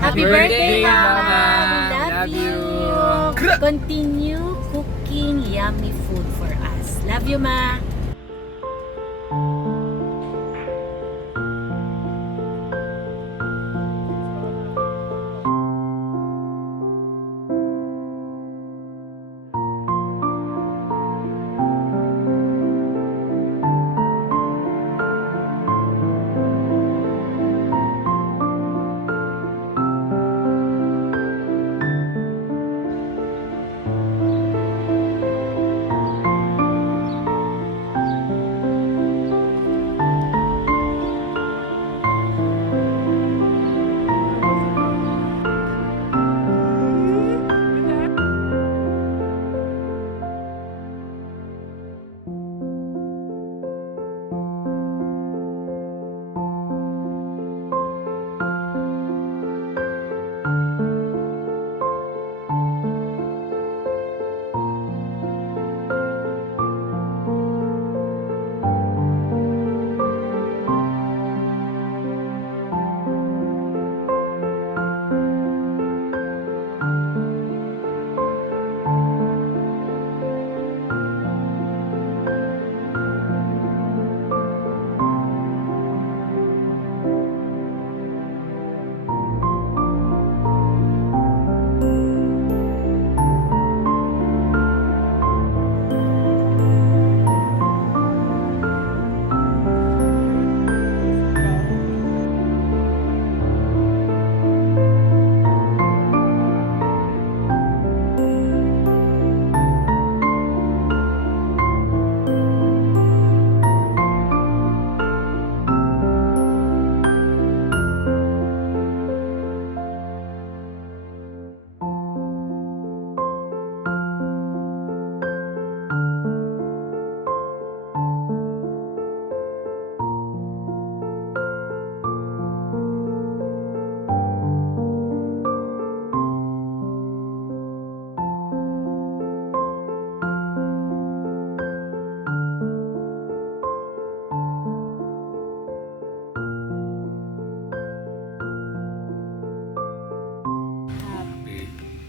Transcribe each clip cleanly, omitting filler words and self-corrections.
Happy birthday, Mama! We love you! Continue cooking yummy food for us. Love you, Ma!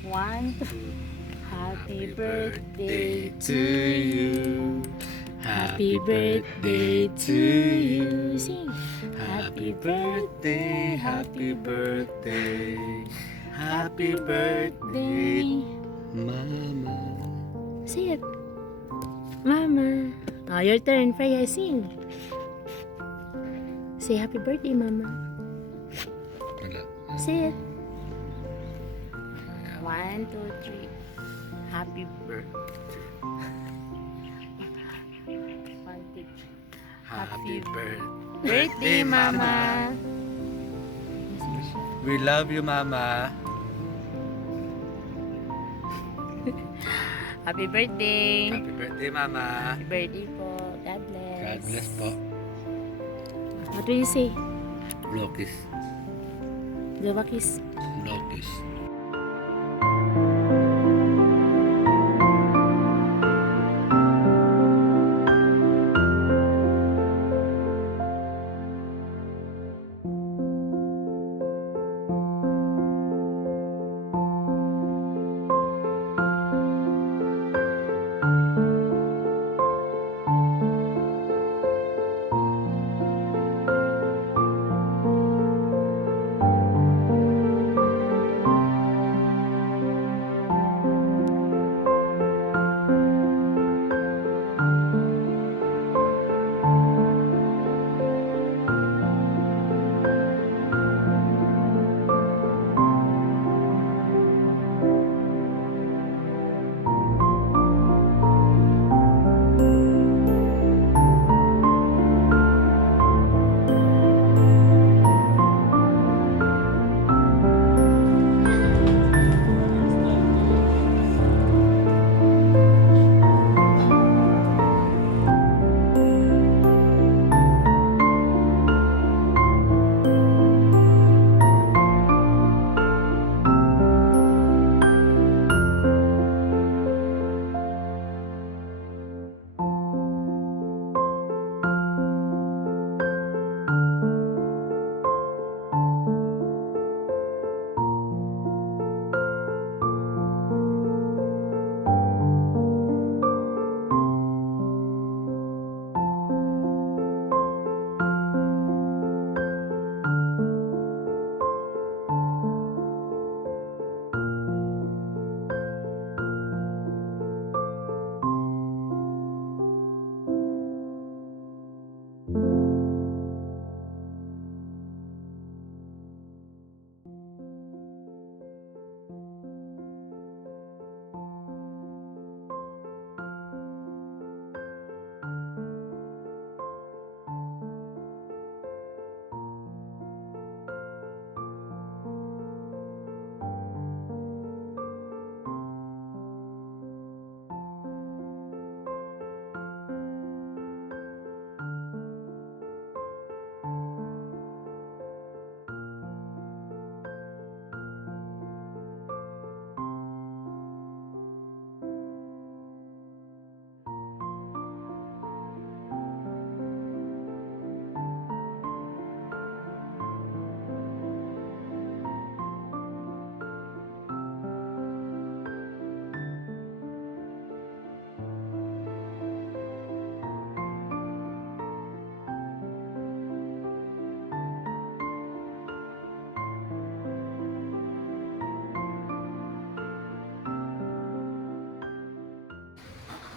One, two. Happy birthday to you. Happy birthday to you. Sing. Happy birthday, happy birthday, happy birthday, Mama. Say it. Mama. Oh, your turn, Freya. Sing. Say happy birthday, Mama. Wala. Say it. 1, 2, 3. Happy birthday. 1, 2, 3. Happy Birthday, Mama. We love you, Mama. Happy birthday. Happy birthday, Mama. Happy birthday po. God bless. God bless po. What will you say? Blokis. Gawakis. Blokis.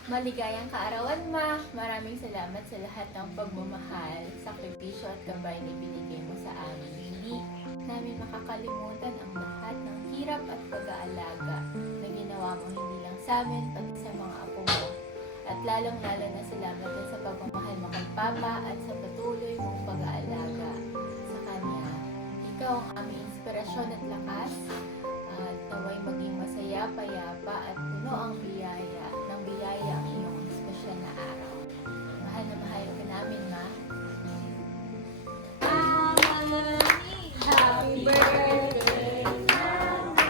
Maligayang kaarawan, Ma. Maraming salamat sa lahat ng pagmamahal, sakripisyo at gabay na binigay mo sa amin. Hindi namin makakalimutan ang lahat ng hirap at pag-aalaga na ginawa mo hindi lang sa amin, pati sa mga apo mo. At lalong-lalo na salamat din sa pagmamahal mo kay Papa at sa patuloy mong pag-aalaga sa kanya. Ikaw ang aming inspirasyon at lakas, at naway maging masaya, payapa at puno ang biyaya ang iyong espesyal na araw. Mahal na mahal ka namin, Ma. Happy birthday, Mama.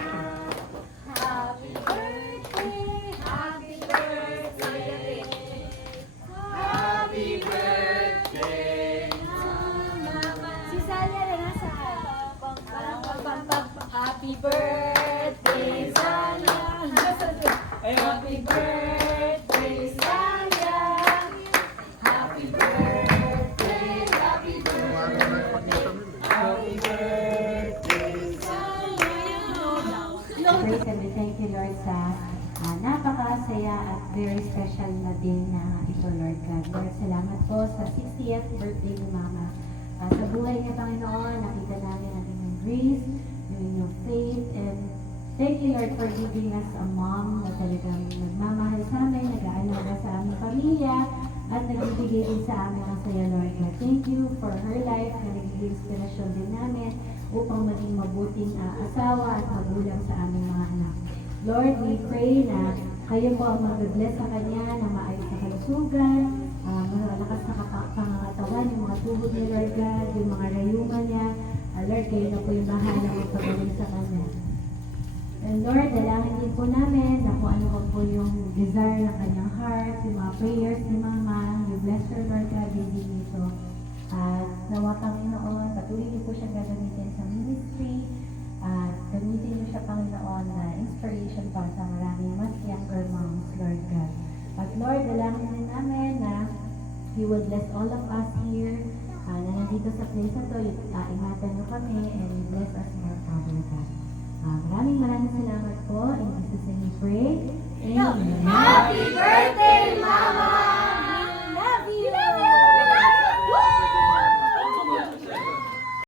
Happy birthday, happy birthday. Happy birthday, Mama. Si Salia na nasa. Happy birthday, Salia. Happy birthday, Salia. Happy birthday, happy birthday. Happy birthday, Salia. Praise and we thank you, Lord, sa napakasaya at very special na day na ito, Lord God. Lord, salamat po sa 60th birthday ni Mama. Sa buhay niya, Panginoon, nakita namin ang inyong grace, yung inyong faith, and thank you, Lord, for giving us a mom na talagang nagmamahal sa amin, nag-aalaga sa aming pamilya, at nagbibigay din sa amin ang saya, Lord God. Thank you for her life na nagiging inspirasyon din namin upang maging mabuting asawa at magulang sa aming mga anak. Lord, we pray na kayo po ang mag-bless sa kanya ng maayos na kalusugan, malakas na pangangatawan, yung mga tuhod niya, Lord God, yung mga rayuman niya. Lord, kayo na po yung bahala magpagaling sa kanya. And Lord, dalangin din po namin na kung ano po yung desire ng kanyang heart, yung mga prayers ni Mama, you bless her, Lord God, hindi nito. At nawa Panginoon, patuloy niyo po siya gagamitin sa ministry, at gamitin niyo siya, Panginoon, na inspiration pa sa maraming mas younger moms, Lord God. At Lord, dalangin din namin na you will bless all of us here, na nandito sa place na to, ingatan niyo kami, and you bless us more, Father God. Maraming salamat po. In Jesus' name we pray. Amen. Happy birthday!